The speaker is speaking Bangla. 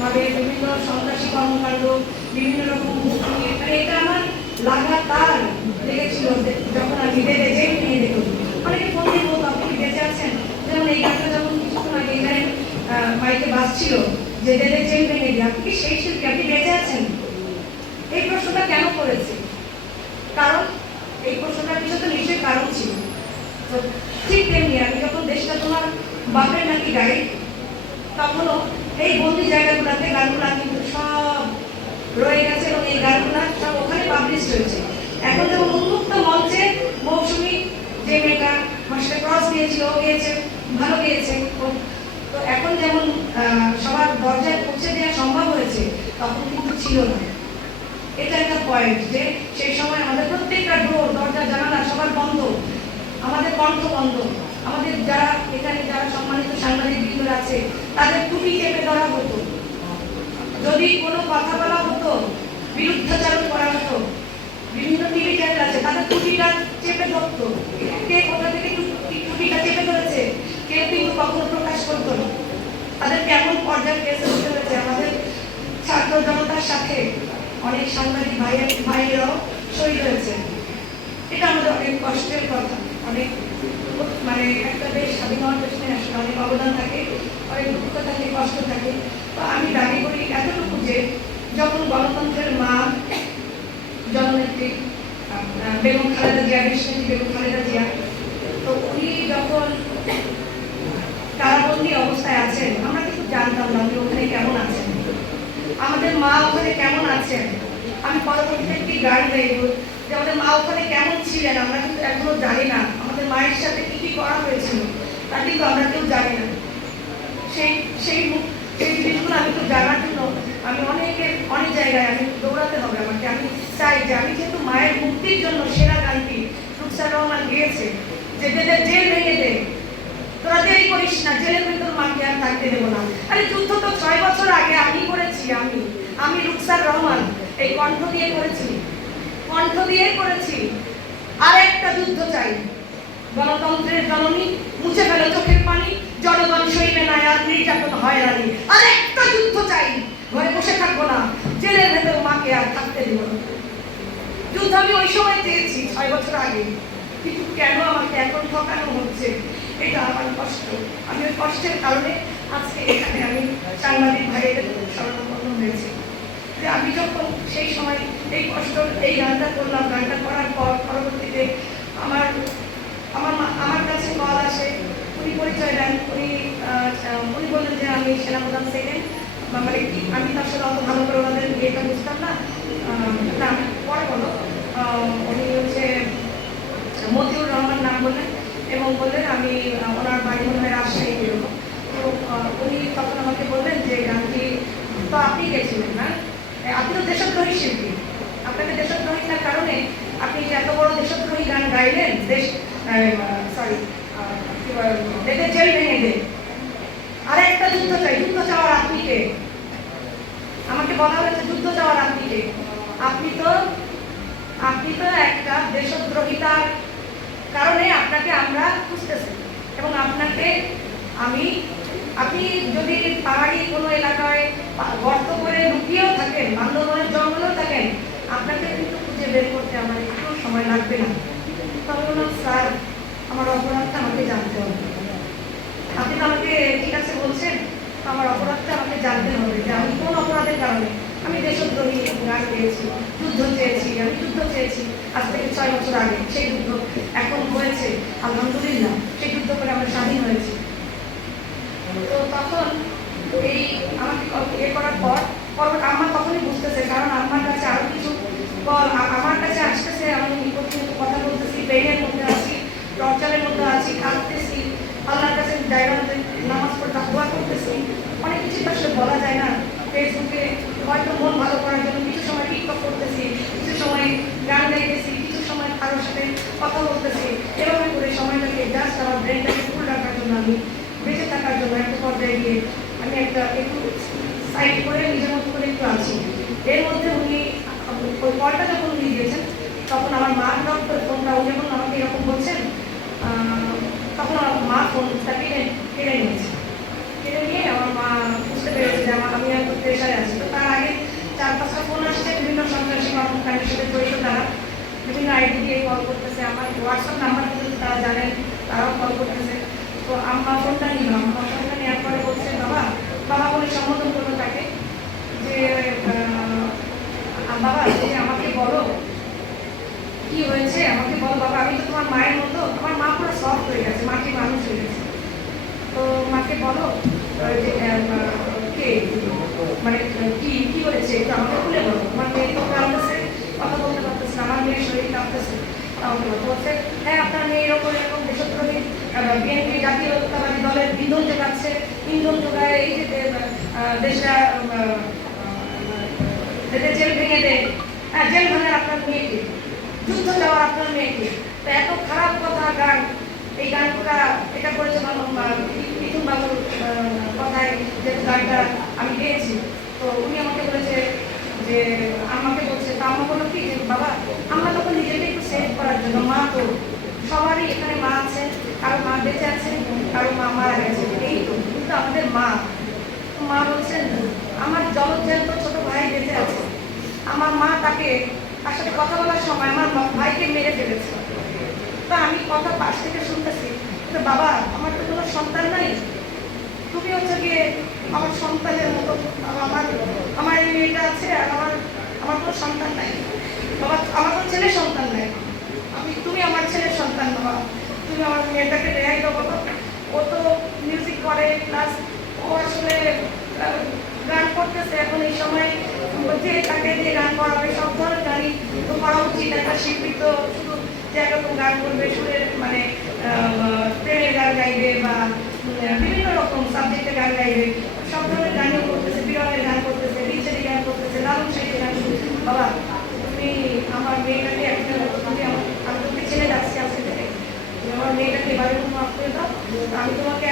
ভাবে বিভিন্ন সন্ত্রাসী কর্মকাণ্ড, বিভিন্ন রকম মানে এটা আমার লাগাতার লেগেছিল যখন আমি বেঁধে যে নিয়ে দেখুন অনেকে ফোন দিয়ে আপনি বেঁচে আছেন? যেমন এই গানটা যখন কিছুক্ষণ আগে এখানে মাইকে বাজছিল যে দেদে চেন ভেঙে দিয়ে আপনি সেই শিল্পী আপনি বেঁচে আছেন? এই প্রশ্নটা কেন করেছি? কারণ এই প্রশ্নটার কিছু তো নিশ্চয়ই কারণ ছিল। ঠিক তেমনি আমি যখন দেশটা তোমার বাপের নাকি গাড়ি তখনও এই বন্দি জায়গাগুলোতে গানগুলা কিন্তু সব রয়ে গেছে এবং এই গানগুলা সব ওখানে পাবলিশ হয়েছে। এখন যেমন উন্মুক্ত মঞ্চে মৌসুমি যে মেয়েটা মাস্টার ক্রস দিয়েছিল, ও গিয়েছে, ভালো গিয়েছে। তো এখন যেমন সবার দরজায় পৌঁছে দেওয়া সম্ভব হয়েছে, তখন কিন্তু ছিল না। এটা একটা পয়েন্ট যে সেই সময় আমাদের প্রত্যেকটা ডোর দরজা, জানালা সবার বন্ধ। আমাদের কণ্ঠ বন্ধ। আমাদের যারা এখানে যারা সম্মানিত সাংবাদিক বৃন্দরা আছে, তাদের টুপি চেপে ধরা হতো। যদি কোনো কথা বলা হতো বিরুদ্ধাচারণ করা হতো। বিভিন্ন টিভি চ্যানেল আছে, তাদের টুপিটা চেপে ধরতো। কে কোথা থেকে টুপিটা চেপে ধরেছে, কেউ কিন্তু কখনো প্রকাশ করতো না। তাদের কেমন পর্যায়ে কেসে হতে হয়েছে, আমাদের ছাত্র জনতার সাথে অনেক সাংবাদিক ভাই ভাইয়েরাও শহীদ হয়েছে এটা আমাদের অনেক কষ্টের কথা, অনেক মানে একটা দেশ স্বাধীন হওয়ার পেছনে অনেক অবদান থাকে, অনেক দুঃখ থাকে, কষ্ট থাকে। তো আমি দাবি করি এতটুকু যে যখন গণতন্ত্রের মা, জননেত্রী বেগম খালেদা জিয়া বিশ্বনেত্রী বেগম খালেদা জিয়া, তো উনি যখন কারাবন্দী অবস্থায় আছেন, আমরা কিন্তু জানতাম না উনি ওখানে কেমন আছেন। আমাদের মা ওখানে কেমন আছেন? আমি পরবর্তীতে একটি গান গাইব যে আমাদের মা ওখানে কেমন ছিলেন? আমরা কিন্তু এখনও জানি না। আমাদের মায়ের সাথে কি করা হয়েছিল। তা কিন্তু আমরা কেউ জানি না। সেই সেই সেই জিনিসগুলো আমি তো জানার জন্য আমি অনেকে, অনেক জায়গায় আমি দৌড়াতে হবে আমাকে। আমি চাই যে আমি যেহেতু মায়ের মুক্তির জন্য সেরা গানটি রুকসার রহমান গিয়েছে, যে বেদের জেল ভেঙে দে। তোরা দেরি করিস না, জেলের ভেতর মাকে আর থাকতে দেবো না। আরে যুদ্ধ তো ছয় বছর আগে আমি করেছি, আমি আমি রুকসার রহমান। এই কণ্ঠ দিয়ে করেছি, কণ্ঠ দিয়ে করেছি। আর একটা যুদ্ধ চাই। গণতন্ত্রের জননী, মুছে ফেলো চোখের পানি, জনগণ সইবে না আর নির্যাতন হয়রানি আর একটা যুদ্ধ চাই, ঘরে বসে থাকব না, জেলের ভেতর মাকে আর থাকতে দেবো না। যুদ্ধ আমি ওই সময় চেয়েছি, ছয় বছর আগে। কিন্তু কেন আমাকে এখন ঠকানো হচ্ছে? এটা আমার কষ্ট। আমি ওই কষ্টের কারণে আজকে এখানে আমি সাংবাদিক ভাইয়েদের স্মরণাপন্ন হয়েছি। যে আমি যখন সেই সময় এই কষ্ট, এই গানটা করলাম গানটা করার পর পরবর্তীতে আমার আমার আমার কাছে কল আসে। উনি পরিচয় দেন। উনি উনি বললেন যে আমি সেনাপ্রধান সেকেন্ড মানে আমি তো আসলে অত ভালো করে ওনাদের ইয়েটা বুঝতাম না। না পরে বলো উনি হচ্ছে মতিউর রহমান নাম বললেন এবং বললেন আমি ওনার বাড়ি মনে হয় রাজশাহী এরকম। তো উনি তখন আমাকে বললেন যে গানটি তো আপনি গেছিলেন না? আপনি তো দেশদ্রোহী শিল্পী। আপনাকে দেশদ্রোহিতার কারণে আপনি এত বড় গান গাইলেন দেশ সরি দেশের জেল ভেঙে দে। আর একটা যুদ্ধ চাই, যুদ্ধ চাওয়ার আপনি কে আমাকে বলা হয়েছে যুদ্ধ চাওয়ার আপনি কে আপনি তো আপনি তো একটা দেশদ্রোহিতার কারণে আপনাকে আমরা খুঁজতেছি। এবং আপনাকে আমি, আপনি যদি পাহাড়ি কোনো এলাকায় গর্ত করে লুকিয়েও থাকেন, বান্দরবনের জঙ্গলেও থাকেন, আপনাকে কিন্তু খুঁজে বের করতে আমার একটু সময় লাগবে না। বললাম স্যার, আমার অপরাধটা আমাকে জানতে হবে। আপনি আমাকে ঠিক আছে বলছেন, আমার অপরাধটা আমাকে জানতে হবে যে আমি কোন অপরাধের কারণে আমি দেশদ্রোহী গান পেয়েছি যুদ্ধ চেয়েছি, আমি যুদ্ধ চেয়েছি, আজ থেকে ছয় বছর আগে সেই যুদ্ধ এখন হয়েছে, আলহামদুলিল্লাহ, সেই যুদ্ধ করে আমরা স্বাধীন হয়েছি। তো তখন এই আমাকে ইয়ে করার পর, পরবর্তী আমার তখনই বুঝতেছে কারণ আমার কাছে আরও কিছু কল আ- আমার কাছে আসতেছে আমি প্রতিনিয়ত কথা বলতেছি পেইনের মধ্যে আছি টর্চারের মধ্যে আছি কাঁদতেছি আল্লাহর কাছে জায়গা নামাজ পড়ে দোয়া করতেছি। অনেক কিছু আসলে বলা যায় না। ফেসবুকে হয়তো মন ভালো করার জন্য কিছু সময় টিকটক করতেছি, কিছু সময় গান গাইতেছি, কিছু সময় কারোর সাথে কথা বলতেছি। এভাবে করে সময়টাকে জাস্ট আমার ব্রেনটাকে ফুল রাখার জন্য আমি বেঁচে থাকার জন্য একটা পর্যায়ে গিয়ে আমি একটা একটু সাইড করে, নিজের মতো করে একটু আছি। এর মধ্যে উনি, ওই কলটা যখন উনি দিয়েছেন, তখন আমার মা ডক্টর ফোনটা উনি যখন আমাকে এরকম বলছেন তখন আমার মা ফোনটা কেড়ে কেড়ে নিয়েছে কেড়ে নিয়ে আমার মা বুঝতে পেরেছে যে আমার, আমি একটু প্রেশারে আছি। তো তার আগে চার পাঁচটা ফোন আসছে, বিভিন্ন সন্ত্রাসী কর্মকাণ্ডের সাথে জড়িত তারা। বিভিন্ন আইডি দিয়ে কল করতেছে আমার হোয়াটসঅ্যাপ নাম্বার তারা জানেন, তারাও কল করতেছে তো আম্মা ফোনটা নিল আম্মা ফোনটা নেওয়ার পরে বলছে বাবা বাবা বলে সম্বোধন করল তাকে যে আহ, বাবা যে আমাকে বলো কি হয়েছে আমাকে বলো বাবা আমি তো তোমার মায়ের মতো আমার মা পুরো সফট হয়ে গেছে মাকে মানুষ হয়ে গেছে তো মাকে বলো? মানে কি কি হয়েছে? একটু আমাকে খুলে বলো। তোমার মেয়ে তো কাঁদতেছে কথা বলতে পারতেছে না আমার মেয়ের শরীর কাঁপতেছে আমাকে বলো। বলছে। হ্যাঁ আপনার মেয়ে এরকম এরকম দেশদ্রোহী বিএনপি জাতীয়তাবাদী দলের ইন্ধন যোগাচ্ছে ইন্ধন যোগায় এই যে দেশটা আহ, জেল ভেঙে দেয়। হ্যাঁ জেল ভাঙার আপনার মেয়েকে যুদ্ধ যাওয়ার আপনার মেয়েকে তো এত খারাপ কথা গান এই গানটা এটা করেছে মিথুন বাবুর কথায় যে গানটা আমি গেয়েছি, তো উনি আমাকে বলেছে যে, আমাকে বলছে, তা আমার বলল কি বাবা, আমরা তখন নিজেকে একটু সেভ করার জন্য, মা তো সবারই এখানে মা আছে, কারও মা বেঁচে আছে, কারও মা মারা গেছে, এই তো, কিন্তু আমাদের মা। মা বলছেন আমার জলজ্যান্ত ছোট ভাই বেঁচে আছে। আমার মা তাকে তার সাথে কথা বলার সময় আমার ভাইকে মেরে ফেলেছে। তো আমি কথা পাশ থেকে শুনতেছি বাবা, আমার তো কোনো সন্তান নাই। তুমি হচ্ছে গিয়ে আমার সন্তানের মতো আমার আমার এই মেয়েটা আছে আর আমার আমার কোনো সন্তান নাই। বাবা, আমার কোনো ছেলে সন্তান নাই। আমি, তুমি আমার ছেলের সন্তান বাবা। তুমি আমার মেয়েটাকে রেহাই দাও বাবা। ও তো মিউজিক করে প্লাস ও আসলে গান করতেছে। এখন এই সময় যে তাকে দিয়ে গান করাবে, সব ধরনের গানই তো করা উচিত। একটা শিল্পী তো শুধু যে একরকম গান করবে সুরের মানে প্রেমের গান গাইবে বা বিভিন্ন রকম সাবজেক্টে গান গাইবে, সব ধরনের গানও করতেছে বিরলের গান করতেছে বিচারি গান করতেছে, লালন শাহী গান বাবা, তুমি আমার মেয়েটাকে একটা তুমি আমার আমি তোকে ছেলে যাচ্ছি আজকে আমার মেয়েটাকে এবারে মাফ করে দাও, আমি তোমাকে